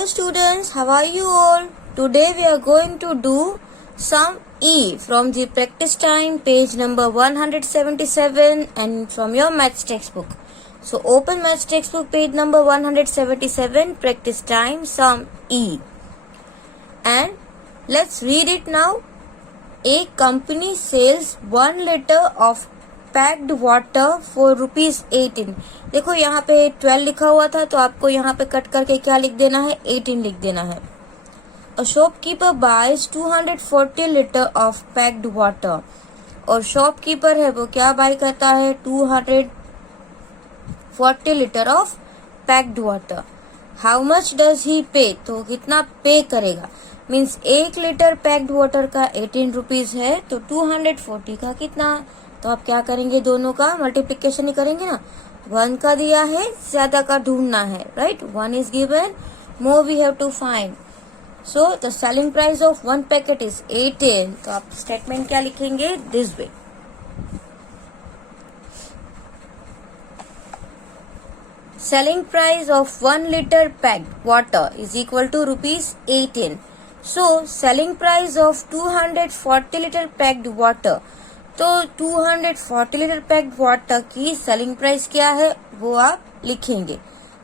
Hello students, how are you all? Today we are going to do sum E from the practice time page number 177 and from your maths textbook. So open maths textbook page number 177 practice time sum E. And let's read it now. A company sells 1 liter of packed water for ₹18। देखो यहाँ पे 12 लिखा हुआ था तो आपको यहाँ पे कट करके क्या लिख देना है, 18 लिख देना है। A shopkeeper buys 240 litre of packed water, और शॉपकीपर है वो क्या बाय करता है, 240 litre of packed water. How much does he pay, तो कितना पे करेगा, मीन्स 1 लीटर पैक्ड वाटर का 18 रुपीज है तो 240 का कितना, तो आप क्या करेंगे, दोनों का मल्टीप्लिकेशन ही करेंगे ना। 1 का दिया है, ज्यादा का ढूंढना है, right. 1 is given, more we have to find. So the selling price of 1 packet is 18। तो आप स्टेटमेंट क्या लिखेंगे, this way. Selling price of 1 litre packed water is equal to ₹18। So selling price of 240 litre packed water, तो 240 litre packed water की selling price क्या है वो आप लिखेंगे।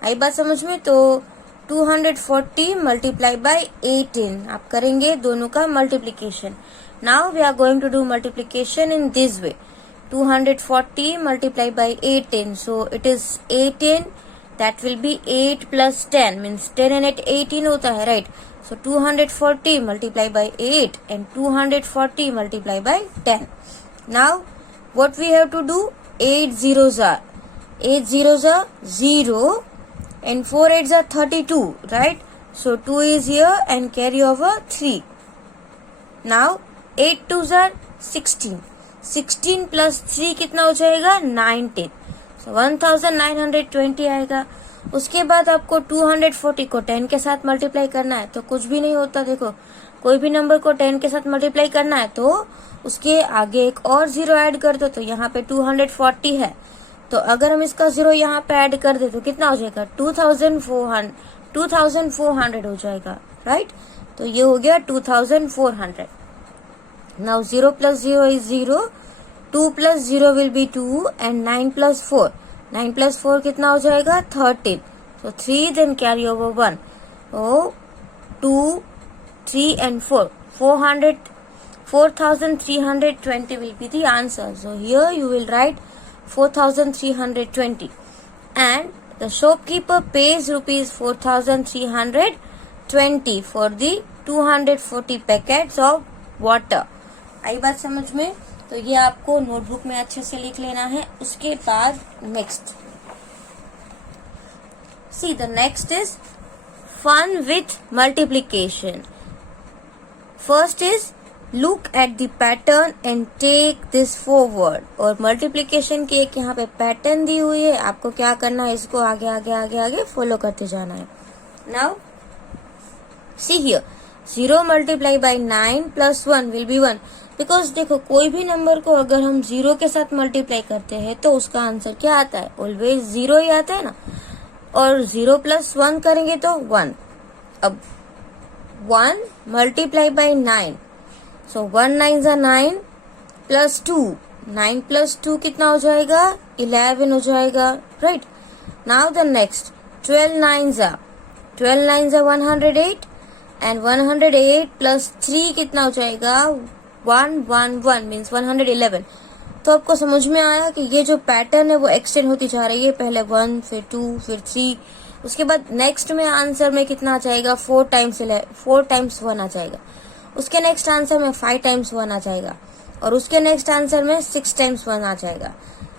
आई बात समझ में, तो 240 मल्टीप्लाई बाय 18 आप करेंगे दोनों का multiplication. Now we are going to do multiplication in this way. 240 multiply by 18, so it is 18, that will be 8 plus 10 means 10 and 8 18 होता है, right. So 240 multiply by 8 and 240 multiply by 10। Now what we have to do, 8 zeros are 0 and 4 8s are 32, right? So 2 is here and carry over 3. Now 8 2s are 16 plus 3 कितना हो जाएगा, 19। So 1920 आएगा। उसके बाद आपको 240 को 10 के साथ मल्टीप्लाई करना है, तो कुछ भी नहीं होता। देखो कोई भी नंबर को 10 के साथ मल्टीप्लाई करना है तो उसके आगे एक और 0 ऐड कर दो, तो यहाँ पे 240 है, तो अगर हम इसका 0 यहाँ पे ऐड कर दे तो कितना हो जाएगा, 2400 हो जाएगा, राइट। तो ये हो गया 2400। Now 0 plus 0 is 0, 2 plus 0 will be 2 and 9 plus 4 कितना हो जाएगा, 13। so 3 then carry over 1, so 2 3 and 4,320 will be the answer. So here you will write 4,320 and the shopkeeper pays ₹4,320 for the 240 packets of water. आई बात समझ में, तो ये आपको notebook में अच्छे से लिख लेना है। उसके बाद next, see the next is fun with multiplication. First is look at the pattern and take this forward. और मल्टीप्लिकेशन की एक यहाँ पे पैटर्न दी हुई है, आपको क्या करना है, इसको आगे आगे आगे आगे फॉलो करते जाना है। Now see here, 0 multiply by 9 plus 1 will be 1। Because देखो कोई भी नंबर को अगर हम 0 के साथ मल्टीप्लाई करते हैं तो उसका आंसर क्या आता है, ऑलवेज 0 ही आता है ना। और 0 प्लस 1 करेंगे तो 1। अब 1 multiply by 9, so 1 9s are 9 plus 2, 9 plus 2 कितना हो जाएगा, 11 हो जाएगा, right. Now the next, 12 9s are 108 and 108 plus 3 कितना हो जाएगा, 111 मीन्स 111। तो आपको समझ में आया कि ये जो पैटर्न है वो एक्सटेंड होती जा रही है, पहले 1 फिर 2 फिर 3, उसके बाद नेक्स्ट में आंसर में कितना आ जाएगा, 4 टाइम्स 1 आ जाएगा। उसके नेक्स्ट आंसर में 5 टाइम्स 1 आ जाएगा, और उसके नेक्स्ट आंसर में 6 टाइम्स 1 आ जाएगा।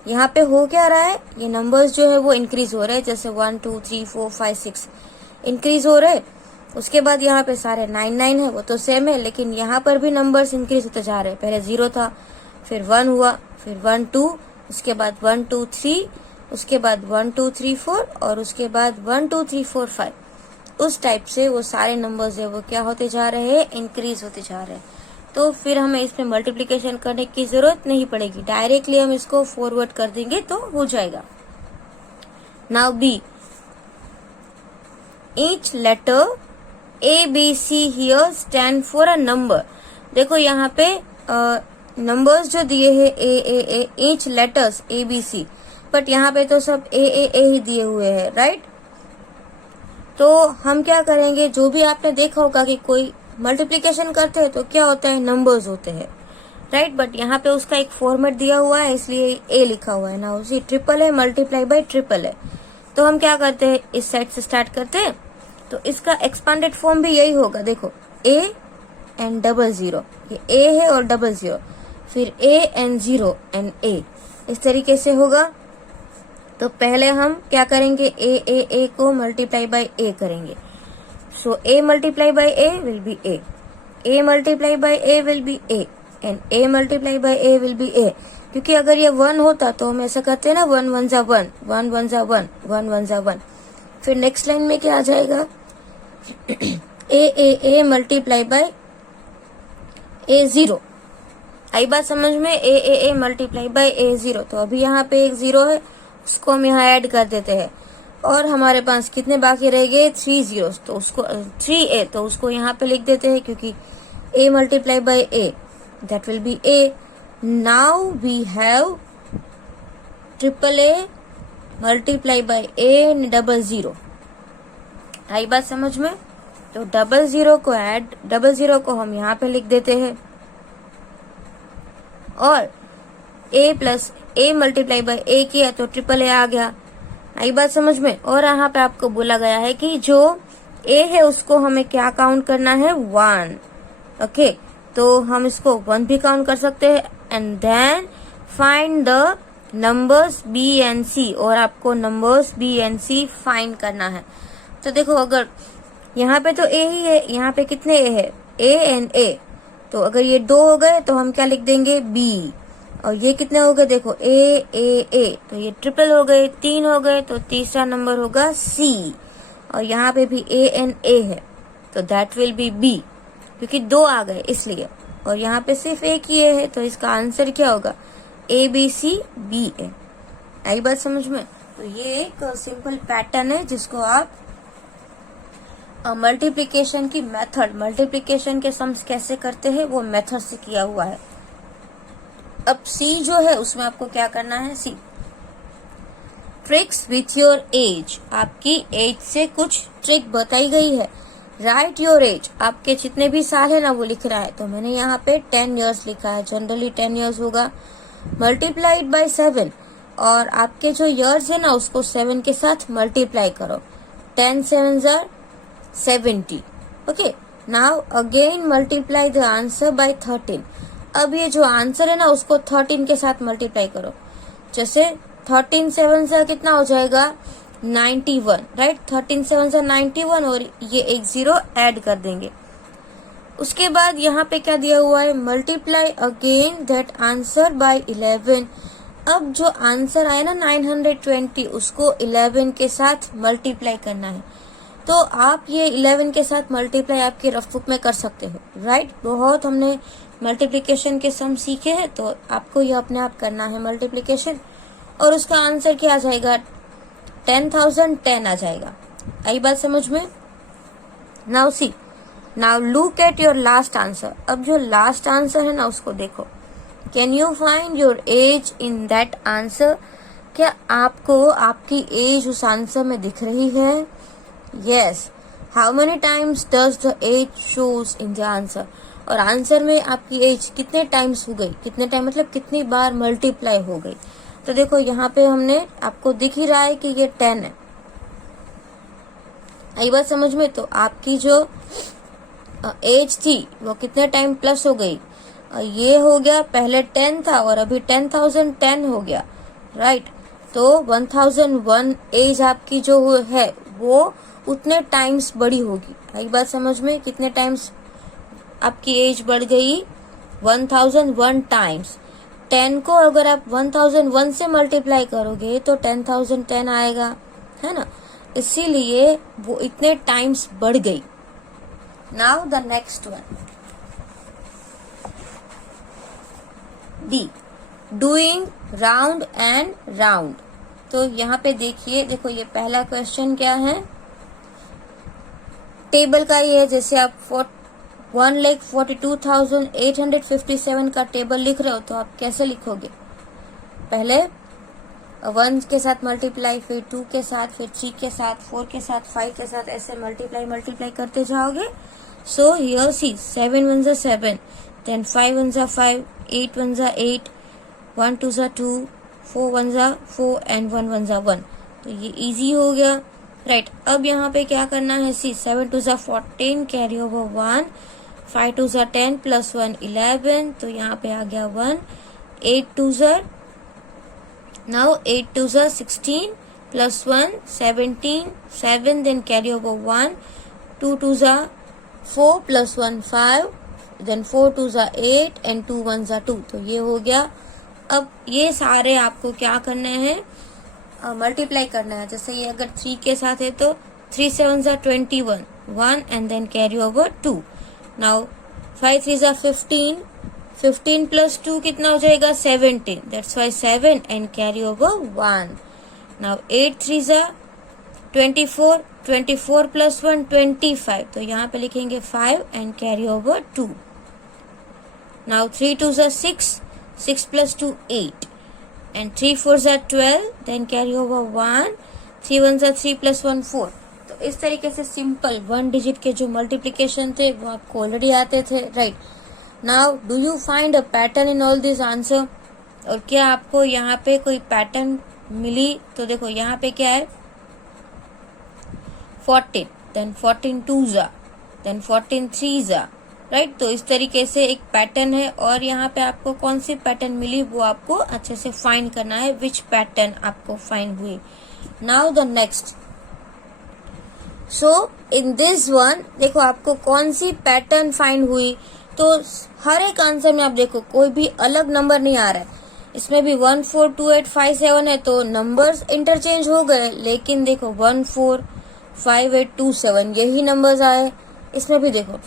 यहाँ पे हो क्या रहा है, ये नंबर्स जो है वो इंक्रीज हो रहे हैं, जैसे 1 2 3 4 5 6 इंक्रीज हो रहे। उसके बाद यहाँ पे सारे 9 9 है, वो तो सेम है, लेकिन यहाँ पर भी नंबर्स इंक्रीज होते जा रहे हैं। पहले 0 था, फिर 1 हुआ, फिर 1 2, उसके बाद 1 2 3, उसके बाद 1 2 3 4, और उसके बाद 1 2 3 4 5। उस टाइप से वो सारे नंबर्स है वो क्या होते जा रहे हैं, इंक्रीज होते जा रहे हैं। तो फिर हमें इसमें मल्टीप्लिकेशन करने की जरूरत नहीं पड़ेगी, डायरेक्टली हम इसको फॉरवर्ड कर देंगे तो हो जाएगा। Now B, each letter ABC here stand for a number. देखो यहाँ पे नंबर्स जो दिए हैं ए ईच लेटर्स ABC, बट यहाँ पे तो सब ए ही दिए हुए हैं, राइट। तो हम क्या करेंगे, जो भी आपने देखा होगा कि कोई मल्टीप्लिकेशन करते हैं तो क्या होता है, नंबर्स होते हैं, राइट। बट यहाँ पे उसका एक फॉर्मेट दिया हुआ है इसलिए ए लिखा हुआ है ना, उसी ट्रिपल है मल्टीप्लाई बाय ट्रिपल है। तो हम क्या करते हैं, इस साइड से स्टार्ट करते हैं। तो इसका एक्सपांडेड फॉर्म भी यही होगा, देखो ए एंड डबल जीरो, ये ए है और डबल जीरो, फिर ए एंड जीरो एंड ए, इस तरीके से होगा। तो पहले हम क्या करेंगे, ए को मल्टीप्लाई बाय ए करेंगे। So A multiply by A will be A multiply by A will be A, and A multiply by A will be A. क्योंकि अगर ये 1 होता तो हम ऐसा करते हैं ना, 1 1 जा 1, 1 1 जा 1, 1 1 जा 1। फिर नेक्स्ट लाइन में क्या आ जाएगा, ए मल्टीप्लाई बाय ए जीरो। आई बात समझ में, ए मल्टीप्लाई बाय ए जीरो। तो अभी यहाँ पे एक जीरो है, उसको हम यहाँ ऐड कर देते हैं, और हमारे पास कितने बाकी रह गए, 3 zeros। तो उसको 3a, तो उसको यहाँ पे लिख देते हैं, क्योंकि a multiply by a that will be a. Now we have triple a multiply by a and double zero. आई बात समझ में। तो डबल जीरो को हम यहाँ पे लिख देते हैं, और a plus a multiply by a किया तो ट्रिपल a आ गया। आई बात समझ में। और यहाँ पे आपको बोला गया है कि जो a है उसको हमें क्या काउंट करना है, 1। ओके, तो हम इसको 1 भी काउंट कर सकते हैं। And then find the numbers b and c, और आपको numbers b and c find करना है। तो देखो, अगर यहाँ पे तो a ही है, यहाँ पे कितने a है, a एंड a। तो अगर ये 2 हो गए तो हम क्या लिख देंगे, b। और ये कितने हो गए, देखो a, तो ये ट्रिपल हो गए, 3 हो गए, तो तीसरा नंबर होगा c। और यहाँ पे भी a एंड a है, तो दैट विल बी b, क्योंकि 2 आ गए इसलिए। और यहाँ पे सिर्फ एक ही है, तो इसका आंसर क्या होगा, ABCBA। आई बात समझ में। तो ये एक सिंपल पैटर्न है जिसको आप मल्टीप्लिकेशन की मेथड, मल्टीप्लिकेशन के सम्स कैसे करते हैं वो मेथड से किया हुआ है। अब सी जो है उसमें आपको क्या करना है, सी ट्रिक्स विथ योर एज। आपकी एज से कुछ ट्रिक बताई गई है। राइट योर एज, आपके जितने भी साल है ना वो लिख रहा है। तो मैंने यहाँ पे 10 years लिखा है, जनरली 10 years होगा। मल्टीप्लाइड बाय 7, और आपके जो years है ना उसको 7 के साथ मल्टीप्लाई करो। 10 7s are 70। Okay, now again multiply the answer by 13। अब ये जो आंसर है ना उसको 13 के साथ मल्टीप्लाई करो। जैसे 13 7 से कितना हो जाएगा, 91, राइट। 13 7 से 91, और ये एक 0 ऐड कर देंगे। उसके बाद यहाँ पे क्या दिया हुआ है, multiply again that answer by 11। अब जो आंसर आया ना 920, उसको 11 के साथ मल्टीप्लाई करना है। तो आप ये 11 के साथ मल्टीप्लाई आपके रफ बुक में कर सकते हो, राइट। बहुत हमने मल्टीप्लिकेशन के सम सीखे हैं, तो आपको ये अपने आप करना है मल्टीप्लिकेशन, और उसका आंसर क्या आ जाएगा, 10,010 आ जाएगा। आई बात समझ में। Now see, now look at your last answer. अब जो लास्ट आंसर है ना उसको देखो। Can you find your age in that answer. क्या आपको आपकी एज उस आंसर में दिख रही है? Yes. How many times does the age shows in the answer. और आंसर में आपकी एज कितने टाइम्स हो गई, कितने टाइम मतलब कितनी बार मल्टीप्लाई हो गई। तो देखो यहाँ पे हमने, आपको दिख ही रहा है कि ये 10 है। आई बात समझ में। तो आपकी जो एज थी वो कितने टाइम प्लस हो गई, ये हो गया, पहले 10 था और अभी 10,010 हो गया, राइट। तो 1001 एज आपकी जो है वो उतने टाइम्स बड़ी होगी। आई बात समझ में, कितने टाइम्स आपकी एज बढ़ गई, 1001 टाइम्स। 10 को अगर आप 1001 से मल्टीप्लाई करोगे तो 10,010 आएगा, है ना। इसीलिए वो इतने टाइम्स बढ़ गई। Now the next one, D, doing round and round. तो यहाँ पे देखिए, देखो ये पहला क्वेश्चन क्या है, टेबल का ये है, जैसे आप 1,42,857 का टेबल लिख रहे हो तो आप कैसे लिखोगे? पहले 1 के साथ मल्टीप्लाई, फिर 2 के साथ, फिर 3 के साथ, 4 के साथ, 5 के साथ, ऐसे मल्टीप्लाई करते जाओगे. So here see 7 1s are 7, then 5 1s are 5, 8 1s are 8, 1 2s are 2, 4 1s are 4 and 1 1s are 1. तो ये इजी हो गया, राइट. अब यहाँ पे क्या करना है? सी 7 2s are 14, carry over 1, 5 2s are 10 plus 1 11, तो यहाँ पे आ गया 1, 8 2s are, now 8 2s are 16 plus 1 17, 7, then carry over 1, 2 2s are 4 plus 1 5, then 4 2s are 8 and 2 1s are 2. तो ये हो गया. अब ये सारे आपको क्या करने हैं? मल्टीप्लाई करना है. जैसे ये अगर 3 के साथ है तो 3 7s are 21, 1 and then carry over 2. Now 5 3s are 15, 15 plus 2 कितना हो जाएगा? 17. That's why 7 and carry over 1. Now 8 3s are 24, 24 plus 1 25. तो यहाँ पे लिखेंगे 5 and carry over 2. Now 3 2s are 6, 6 plus 2 8. And 3 4s are 12, then carry over 1, 3 1s are 3 plus 1 4. तो इस तरीके से सिंपल 1 डिजिट के जो मल्टीप्लिकेशन थे वो आपको ऑलरेडी आते थे, right. Now do you find a pattern in all this answer? और क्या आपको यहाँ पे कोई पैटर्न मिली? तो देखो यहाँ पे क्या है? 14, then 14 2s are, then 14 3s are, right. तो इस तरीके से एक पैटर्न है. और यहाँ पे आपको कौन सी पैटर्न मिली वो आपको अच्छे से फाइंड करना है, विच पैटर्न आपको फाइंड हुई. Now the next. So in this one देखो आपको कौन सी पैटर्न फाइंड हुई. तो हर एक आंसर में आप देखो कोई भी अलग नंबर नहीं आ रहा है. इसमें भी 1 4 2 8 5 7 है तो नंबर्स इंटरचेंज हो गए, लेकिन देखो 1 4 5 8 2 7 यही नंबर्स आए. इसमें भी देखो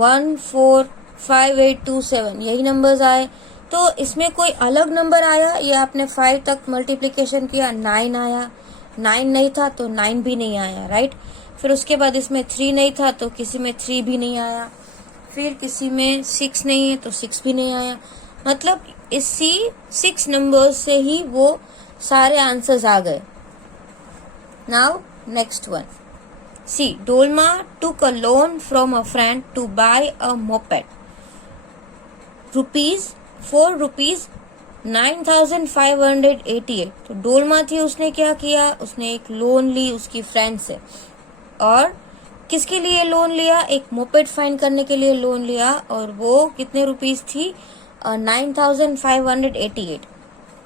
1 4 5 8 2 7 यही नंबर्स आए. तो इसमें कोई अलग नंबर आया या आपने 5 तक मल्टीप्लिकेशन किया 9 आया, 9 नहीं था तो 9 भी नहीं आया, राइट. फिर उसके बाद इसमें 3 नहीं था तो किसी में 3 भी नहीं आया, फिर किसी में 6 नहीं है तो 6 भी नहीं आया. मतलब इसी 6 नंबर्स से ही वो सारे आंसर्स आ गए. Now next one. See, Dolma took a loan from a friend to buy a moped. For rupees 9,588. तो डोलमा थी, उसने क्या किया? उसने एक लोन ली उसकी फ्रेंड से. और किसके लिए लोन लिया? एक मोपेड फाइंड करने के लिए लोन लिया. और वो कितने रुपीस थी? 9,588.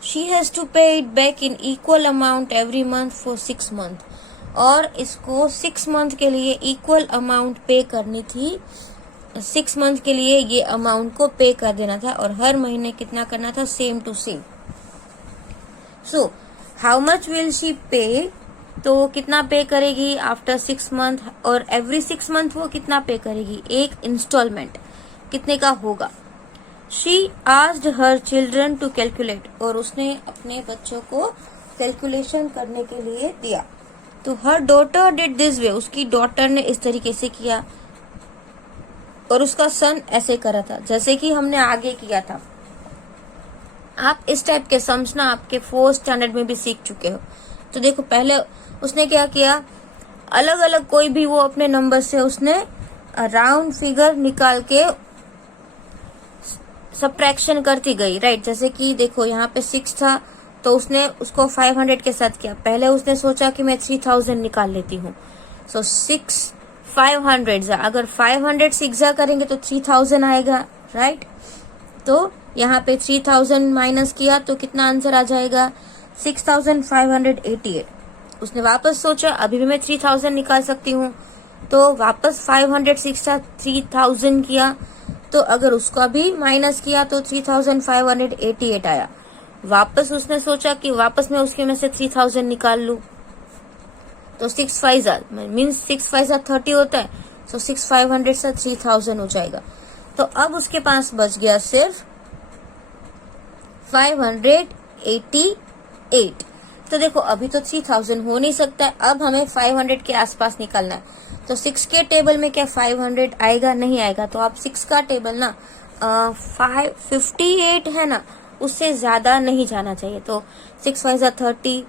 She has to pay it back in equal amount every month for 6 months. और इसको 6 मंथ के लिए इक्वल अमाउंट पे करनी थी. 6 मंथ के लिए ये अमाउंट को पे कर देना था और हर महीने कितना करना था? Same to same. So how much will she pay? तो कितना पे करेगी आफ्टर 6 मंथ? और एवरी 6 मंथ वो कितना पे करेगी? एक इंस्टॉलमेंट. कितने का होगा? She asked her children to calculate. और उसने अपने बच्चों को कैलकुलेशन करने के लिए दिया. तो हर डॉटर डिड दिस वे. उसकी डॉटर ने इस तरीके से किया और उसका सन ऐसे करा था जैसे कि हमने आगे किया था. आप इस टाइप के सम्स ना आपके 4th स्टैंडर्ड में भी सीख चुके हो. तो देखो पहले उसने क्या किया? अलग अलग कोई भी वो अपने नंबर से उसने राउंड फिगर निकाल के सब्ट्रैक्शन करती गई, राइट. जैसे कि देखो यहाँ पे 6 था तो उसने उसको 500 के साथ किया. पहले उसने सोचा कि मैं 3000 निकाल लेती हूँ. सो 6 500 अगर 500 6 करेंगे तो 3000 आएगा, राइट. तो यहाँ पे 3000 माइनस किया तो कितना आंसर आ जाएगा? 6588. उसने वापस सोचा अभी भी मैं 3000 निकाल सकती हूँ. तो वापस 500 6 3000 किया. तो अगर उसका भी माइनस किया तो 3588 आया. वापस उसने सोचा कि वापस मैं उसके में से 3000 निकाल लूं. तो 6 5 मीन्स 6 5 30 होता है. सो 6 500 से 3000 हो जाएगा. तो अब उसके पास बच गया सिर्फ 588. तो देखो अभी तो 3000 हो नहीं सकता है. अब हमें 500 के आसपास निकालना है. तो 6 के टेबल में क्या 500 आएगा? नहीं आएगा। तो आप 6 का टेबल ना 58 है ना, उससे ज्यादा नहीं जाना चाहिए। तो 6 5 जा 30,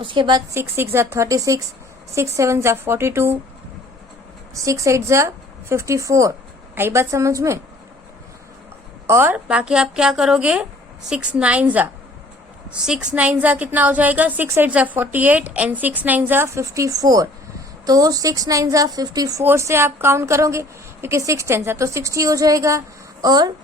उसके बाद 6 6 जा 36, 6 7 जा 42, 6 8 जा 54। आई बात समझ में? और बाकी आप क्या करोगे? 6 9 जा कितना हो जाएगा? 6 8 जा 48 एंड 6 9 जा 54। तो 6 9 जा 54 से आप काउंट करोगे, क्योंकि 6 10 जा तो 60 हो जाएगा। और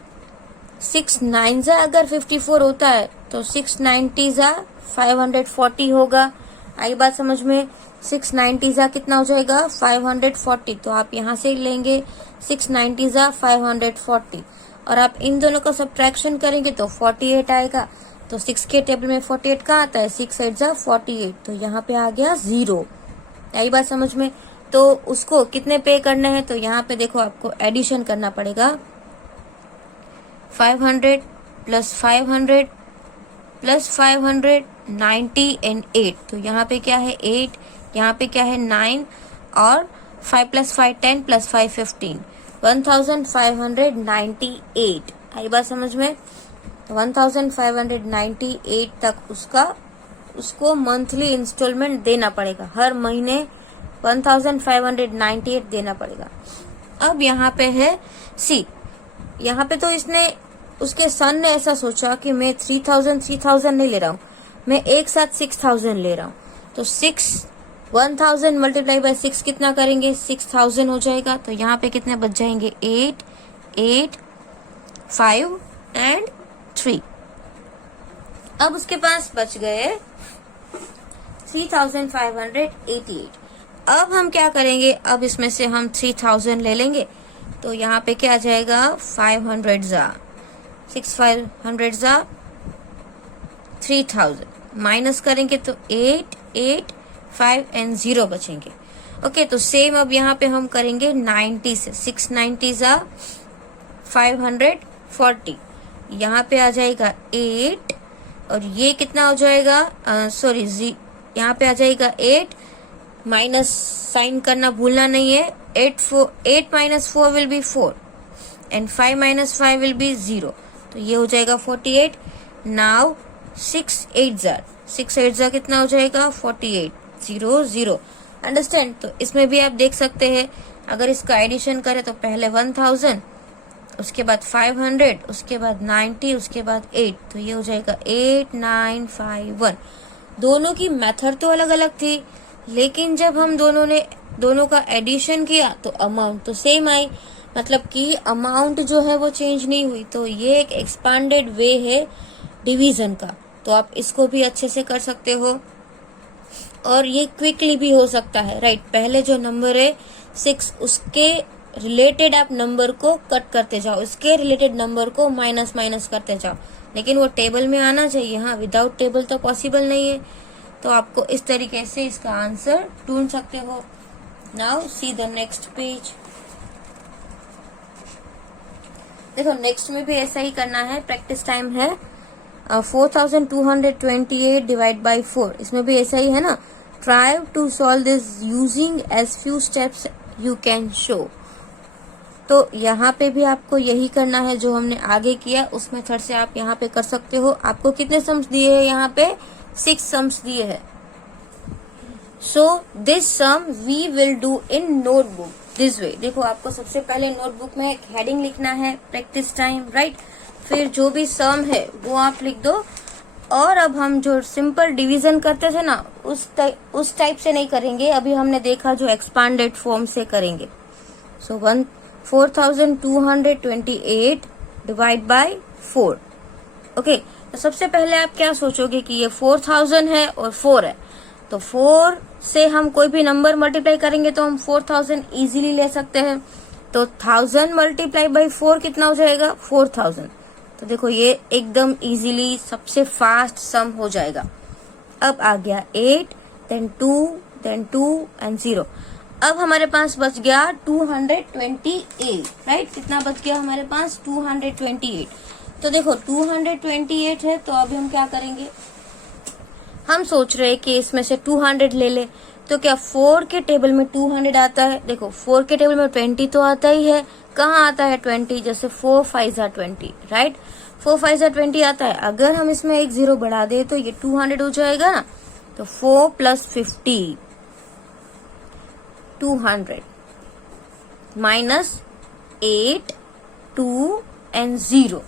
6 9 जा अगर 54 होता है तो 6 90 जा 540 होगा। आई बात समझ में? 6 90 जा कितना हो जाएगा? 540। तो आप यहाँ से लेंगे 6 90 जा 540, और आप इन दोनों का सब्ट्रैक्शन करेंगे तो 48 आएगा। तो 6 के टेबल में 48 कहाँ आता है? 6 8 जा 48। तो यहाँ पे आ गया 0। आई बात समझ में? तो उसको कितने पे करने हैं? तो यहाँ पे देखो आपको एडिशन करना पड़ेगा। 500 प्लस 500 प्लस 500 90 एंड 8। तो यहाँ पे क्या है? 8, यहाँ पे क्या है? 9, और 5 प्लस 5 10 प्लस 5 15, 1598। आई बात समझ में? 1598 तक उसको मंथली इंस्टॉलमेंट देना पड़ेगा। हर महीने 1598 देना पड़ेगा। अब यहाँ पे है सी। यहाँ पे तो उसके सन ने ऐसा सोचा कि मैं 3000 नहीं ले रहा हूँ, मैं एक साथ 6000 ले रहा हूँ। तो 1000 मल्टीप्लाई बाय 6 कितना करेंगे? 6000 हो जाएगा। तो यहाँ पे कितने बच जाएंगे? 8 8 5 एंड 3। अब उसके पास बच गए 3588। अब हम क्या करेंगे? अब इसमें से हम 3000 ले लेंगे। तो यहाँ पे क्या आ जाएगा? 500 जा 6 500 जा 3000, माइनस करेंगे तो 8 8 5 एंड 0 बचेंगे। ओके, तो सेम अब यहाँ पे हम करेंगे 90 से। 6 90 जा 540, यहाँ पे आ जाएगा 8, और ये कितना हो जाएगा? यहाँ पे आ जाएगा 8, माइनस साइन करना भूलना नहीं है। 8 minus 4 will be 4 and 5 minus 5 will be 0। तो ये हो जाएगा 48। नाउ 6 8 जा कितना हो जाएगा? 48 0 0। अंडरस्टैंड? तो इसमें भी आप देख सकते हैं, अगर इसका एडिशन करें तो पहले 1000, उसके बाद 500, उसके बाद 90, उसके बाद 8। तो ये हो जाएगा 8951। दोनों की मेथड तो अलग अलग थी, लेकिन जब हम दोनों का एडिशन किया तो अमाउंट तो सेम आई। मतलब कि अमाउंट जो है वो चेंज नहीं हुई। तो ये एक एक्सपांडेड वे है डिवीजन का। तो आप इसको भी अच्छे से कर सकते हो, और ये क्विकली भी हो सकता है। राइट, पहले जो नंबर है 6, उसके रिलेटेड आप नंबर को कट करते जाओ, इसके रिलेटेड नंबर को माइनस करते जाओ, लेकिन वो टेबल में आना चाहिए। हाँ, विदाउट टेबल तो पॉसिबल नहीं है। तो आपको इस तरीके से इसका आंसर ढूंढ सकते हो। Now see the next page. देखो नेक्स्ट में भी ऐसा ही करना है। प्रैक्टिस टाइम है 4228 डिवाइड बाई 4। इसमें भी ऐसा ही है ना। Try to solve this using as few steps you can show. तो यहाँ पे भी आपको यही करना है जो हमने आगे किया, उस मेथड से आप यहाँ पे कर सकते हो। आपको कितने सम्स दिए हैं? यहाँ पे 6 सम्स दिए हैं। So this sum we will do in notebook this way. देखो आपको सबसे पहले नोटबुक में एक हेडिंग लिखना है, प्रैक्टिस टाइम, राइट। फिर जो भी सम है वो आप लिख दो। और अब हम जो सिंपल डिवीजन करते थे ना, उस टाइप से नहीं करेंगे। अभी हमने देखा जो एक्सपांडेड फॉर्म से करेंगे। सो 4228 डिवाइड बाय 4। ओके, तो सबसे पहले आप क्या सोचोगे कि ये 4000 है और 4 है। तो 4 से हम कोई भी नंबर मल्टीप्लाई करेंगे तो हम 4000 इजीली ले सकते हैं। तो 1000 मल्टीप्लाई बाय 4 कितना हो जाएगा? 4000। तो देखो ये एकदम इजीली सबसे फास्ट सम हो जाएगा। अब आ गया 8, then 2 एंड 0। अब हमारे पास बच गया 228, राइट। कितना बच गया हमारे पास? 228। तो देखो 228 है, तो अभी हम क्या करेंगे? हम सोच रहे हैं कि इसमें से 200 ले ले। तो क्या 4 के टेबल में 200 आता है? देखो 4 के टेबल में 20 तो आता ही है। कहाँ आता है 20? जैसे 4 5 20, राइट? 4 5 20 आता है। अगर हम इसमें एक 0 बढ़ा दे तो ये 200 हो जाएगा ना। तो 4 + 50 200 -8 2 and 0।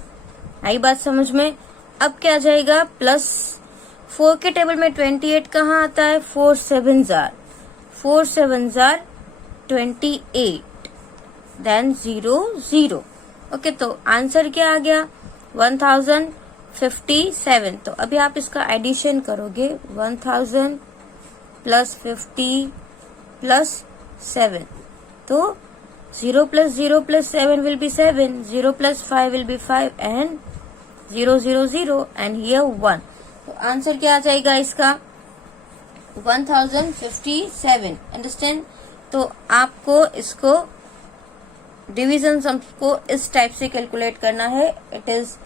आई बात समझ में? अब क्या आ जाएगा? प्लस 4 के टेबल में 28 कहाँ आता है? 4 7 28 देन 0 0। ओके, तो आंसर क्या आ गया? 1057। तो अभी आप इसका एडिशन करोगे 1000 + 50 + 7, तो 0 + 0 + 7 will be 7, 0 + 5 will be 5 and 0 0 0 and here 1। तो आंसर क्या आ जाएगा इसका? 1057। अंडरस्टैंड? तो आपको इसको डिवीजन सम्स को इस टाइप से कैलकुलेट करना है। It is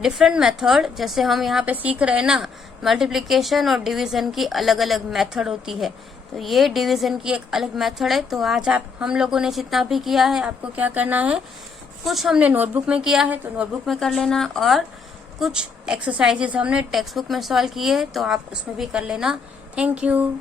different method. जैसे हम यहाँ पे सीख रहे हैं ना, मल्टीप्लिकेशन और डिवीजन की अलग अलग मेथड होती है, तो ये डिवीजन की एक अलग मेथड है। तो आज हम लोगों ने जितना भी किया है, आपको क्या करना है, कुछ हमने नोटबुक में किया है तो नोटबुक में कर लेना, और कुछ एक्सरसाइजेस हमने टेक्स्ट बुक में सॉल्व किए तो आप उसमें भी कर लेना। Thank you.